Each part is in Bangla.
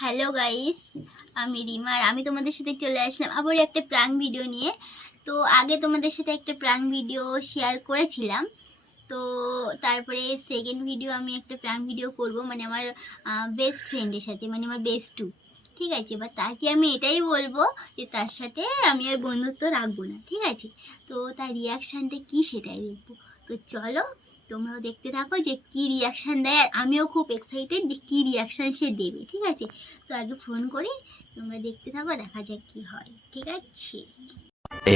হ্যালো গাইস, আমি রিমা আর আমি তোমাদের সাথে চলে আসলাম আবার একটা প্র্যাঙ্ক ভিডিও নিয়ে। তো আগে তোমাদের সাথে একটা প্র্যাঙ্ক ভিডিও শেয়ার করেছিলাম, তো তারপরে সেকেন্ড ভিডিও আমি একটা প্র্যাঙ্ক ভিডিও করব, মানে আমার বেস্ট ফ্রেন্ডের সাথে, মানে আমার বেস্টু। ঠিক আছে, এবার তাকে আমি এটাই বলবো যে তার সাথে আমি আর বন্ধুত্ব রাখবো না, ঠিক আছে। তো তার রিয়াকশানটা কী সেটাই দেখবো। তো চলো তোমরাও দেখতে থাকো যে কী রিয়াকশান দেয়, আর আমিও খুব এক্সাইটেড যে কী রিয়াকশান সে দেবে, ঠিক আছে। তো আগে ফোন করি, তোমরা দেখতে থাকো, দেখা যাক কী হয়, ঠিক আছে।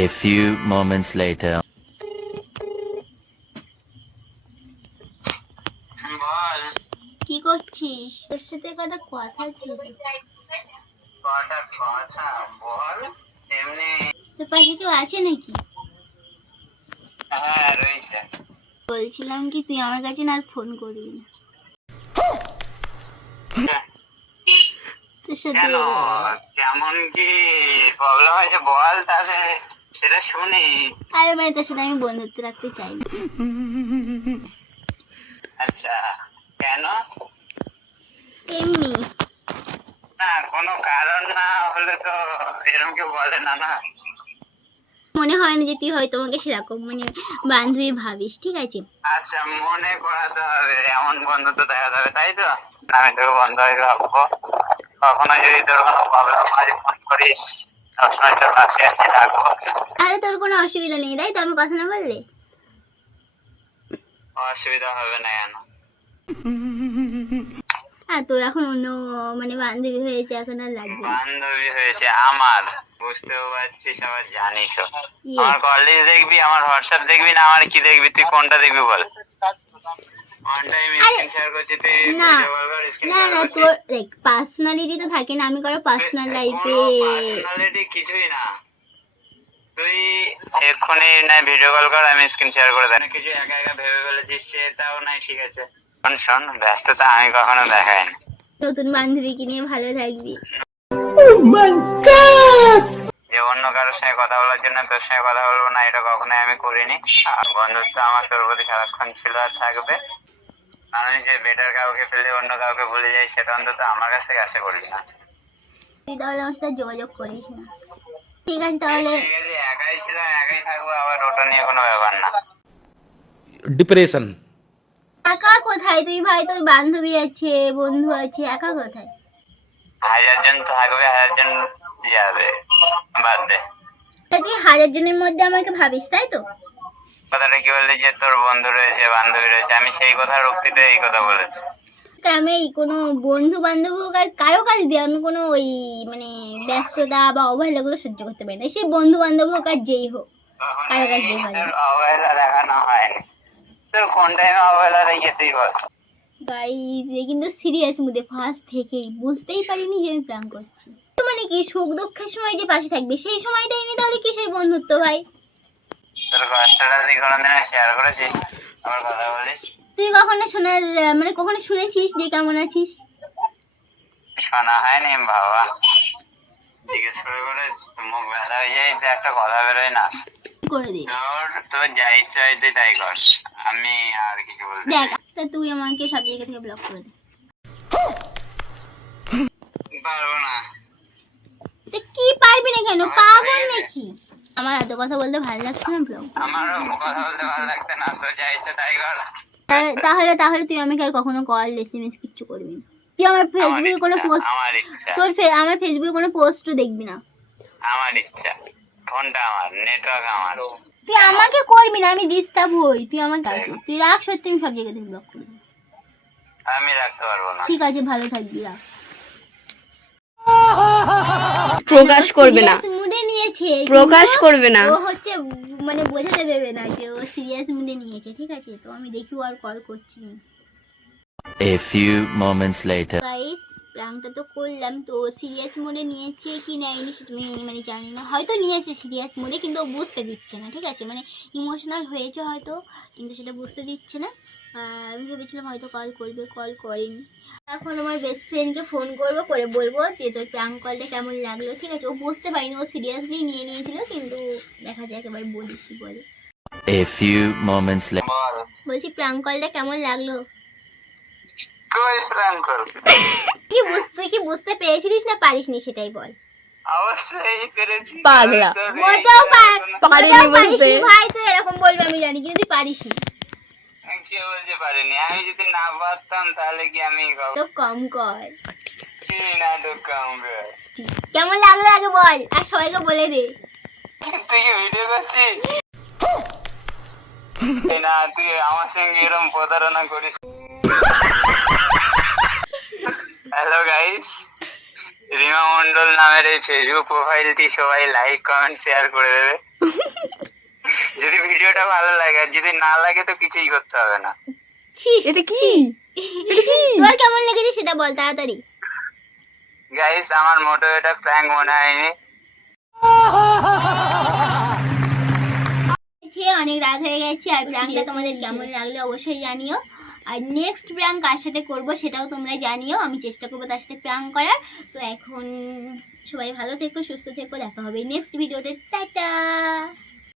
A few moments later. বল কি করছিস? তোর সাথে কটা কথা ছিল। কটা কথা বল। এমনি তোর পাশে কেউ আছে নাকি? হ্যাঁ রয়েছে। বলছিলাম কি তুই আমার কাছে না আর ফোন করবি না। তোর সাথে কেন কেমন কি প্রবলেম হয়েছে বল, তাহলে সেটা শুনি। আরে মানে তোর সাথে আমি বন্ধুত্ব রাখতে চাই না। আচ্ছা কেন? এমনি না কোনো কারণ না হলে তো এরকম কেউ বলে না না। মনে হয় না যে তুই হয়তো আমাকে সেরকম মানে বান্ধবী ভাবিস, ঠিক আছে। আচ্ছা মনে করাতে হবে, এমন বন্ধুত্ব দেখাতে হবে, তাই তো? আমি তোকে বন্ধু হয়ে রাখবো, কখনো যদি তোর কোনো প্রবলেম হয় ফোন করিস, সবসময় তোর পাশে আছি, রাখবো। তাহলে তোর কোনো অসুবিধা নেই, তাই তো? আমি কথা না বললে অসুবিধা হবে না কেন? আর তোর এখন অন্য মানে বান্ধবী হয়েছে, এখন আর লাগবে না। বান্ধবী হয়েছে আমার, বুঝতেও পারছিস, আবার জানিস। Yes. আমার কলেজ দেখবি, আমার হোয়াটসঅ্যাপ দেখবি না, আমার কি দেখবি? তুই কোনটা দেখবি বল? ওয়ান টাইম স্ক্রিন শেয়ার করছি, তুই না ভিডিও কল কর, স্ক্রিন না শেয়ার না, করছিস। তোর দেখ পার্সোনালিটি তো থাকে না, আমি কারো পার্সোনাল লাইফে কোনো পার্সোনালিটি কিছুই না। তুই এক্ষুনি না ভিডিও কল কর, আমি স্ক্রিন শেয়ার করে দেন। কিছু একা একা ভেবে ফেলেছিস, সেটাও নাই, ঠিক আছে। শোন শোন, ব্যস্ততা আমি কখনো দেখাই না। নতুন বান্ধবীকে নিয়ে ভালো থাকবি। যে অন্য কারোর সঙ্গে কথা বলার জন্য তোর সঙ্গে কথা বলবো না, এটা কখনোই আমি করিনি। আর বন্ধুত্ব আমার তোর প্রতি সারাক্ষণ ছিল আর থাকবে। আমি যে বেটার কাউকে পেলে অন্য কাউকে ভুলে যাই, সেটা অন্তত আমার কাছ থেকে আশা করিস না। তুই তাহলে আমার সাথে যোগাযোগ করিস না, ঠিক আছে? তাহলে ঠিক আছে, একাই ছিলাম, একাই থাকবো, আবার ওটা নিয়ে কোনো ব্যাপার না। डिप्रेशन। একা কোথায় তুই ভাই? তোর বান্ধবী আছে, বন্ধু আছে, একা কোথায়? 1000 জন থাকবে, 1000 জন যাবে, বাদ দে। তা তুই 1000 জনের মধ্যে আমাকে ভাবিস, তাই তো? কথাটা কি বললি যে তোর বন্ধু রয়েছে, বান্ধবী রয়েছে? আমি সেই কথার রক্তিতে এই কথা বলেছি। তা আমি কোনো বন্ধু বান্ধব হোক আর কারো কাছ দিয়ে আমি কোনো ওই মানে ব্যস্ততা বা অবহেলাগুলো সহ্য করতে পারি না, সে বন্ধু বান্ধব হোক আর যেই হোক, কারো কাছ দিয়ে ভালো তোর অবহেলা দেখানো হয়নি। তোর কোন টাইমে অবহেলা রেখেছিস বল? গাইস, এ কিন্তু সিরিয়াস মুডে ফার্স্ট থেকেই বুঝতেই পারিনি যে আমি প্ল্যান করছি। তো মানে কি সুখ দুঃখের সময় যে পাশে থাকবে সেই সময়টাই নেই, তাহলে কিসের বন্ধুত্ব ভাই? তোর কষ্টটা তুই কোনোদিন শেয়ার করেছিস? আমার কথা বলিস, তুই কখনো শোনার মানে কখনো শুনেছিস যে কেমন আছিস? শোনা হয়নি বাবা। জিজ্ঞেস করে করে মুখ ব্যথা হয়ে যায়, যে একটা কথা বেরোয় না। করে দে। তোর যা ইচ্ছা হয় তুই তাই কর, আমি আর কিছু বলতে দেখ, চাই তা তুই আমাকে সব জায়গা থেকে ব্লক করে দে। পারবো না। তা কি পারবি না কেন? পাগল নাকি? আমার এত কথা বলতে ভালো লাগছে না ব্লগ। আমারও কথা বলতে ভালো লাগছে না, তোর যা ইচ্ছা তাই কর। তাহলে তাহলে তুই আমাকে আর কখনো কল এসএমএস কিচ্ছু করবি না। তুই আমার ফেসবুকে কোনো পোস্ট, আমার ইচ্ছা, আমার ফেসবুকে কোনো পোস্টও দেখবি না। আমার ইচ্ছা। ফোনটা আমার, নেটওয়ার্ক আমার। তুই আমাকে করবি না, আমি ডিস্টার্ব হই। তুই আমার কাছে তুই রাখ, সত্যি আমি সব জায়গা থেকে ব্লক করবি। আমি রাখতে পারবো না। ঠিক আছে, ভালো থাকবি, রাখ। প্রকাশ করবে না, মুডে নিয়েছে, প্রকাশ করবে না। ও হচ্ছে মানে বোঝাতে দেবে না যে ও সিরিয়াস মুডে নিয়েছে, ঠিক আছে? তো আমি দেখি ও আর কল করছি না। A few moments later. Guys, প্র্যাঙ্কটা তো করলাম, তো সিরিয়াস মোডে নিয়েছে কি নেয়নি সেটা আমি মানে জানি না। হয়তো নিয়েছে সিরিয়াস মোডে, কিন্তু ও বুঝতে দিচ্ছে না, ঠিক আছে? মানে ইমোশনাল হয়েছে হয়তো, কিন্তু সেটা বুঝতে দিচ্ছে না। আমি ভেবেছিলাম হয়তো কল করবে, কল করেনি। এখন আমার বেস্ট ফ্রেন্ডকে ফোন করবো, করে বলবো যে তোর প্র্যাঙ্ক কলটা কেমন লাগলো, ঠিক আছে? ও বুঝতে পারিনি, ও সিরিয়াসলি নিয়ে নিয়েছিল, কিন্তু দেখা যাক এবার বলি কি বলে। A few moments later. বল। বলছি প্র্যাঙ্ক কলটা কেমন লাগলো? কই প্র্যাঙ্ক করব? তুই কি বুঝতে পেরেছিলিস না পারিসনি সেটাই বল। অবশ্যই পেরেছি। পাগলা। মোটেও পারিনি বুঝতে। ভাই, তুই এরকম বলবি আমি জানি, কিন্তু তুই পারিসনি। কে বলতে পারিনি? আমি যদি না পারতাম তাহলে কি আমি তো কম কর। কি নাটক কামবে? কেমন লাগলো আগে বল, আর সবাইকে বলে দে। তুই কি ভিডিও করছিস? না, তুই আমার সঙ্গে এরকম প্রতারণা করিস। হ্যালো গাইস, রিমা মন্ডল নামের এই ফেসবুক প্রোফাইলটি সবাই লাইক কমেন্ট শেয়ার করে দেবে যদি ভিডিওটা ভালো লাগে। আর যদি না লাগে তো কিছুই করতে হবে না। এটা কি? তোর কেমন লেগেছে সেটা বল তাড়াতাড়ি। গাইস, আমার মোটেও এটা প্র্যাঙ্ক মনে হয়নি। অনেক রাত হয়ে গেছে, আর প্র্যাঙ্কটা তোমাদের কেমন লাগলো অবশ্যই জানিও। আর নেক্সট প্র্যাঙ্ক কার সাথে করবো সেটাও তোমরা জানিও, আমি চেষ্টা করবো তার সাথে প্র্যাঙ্ক করার। তো এখন সবাই ভালো থেকো, সুস্থ থেকো, দেখা হবে নেক্সট ভিডিওতে। টাটা।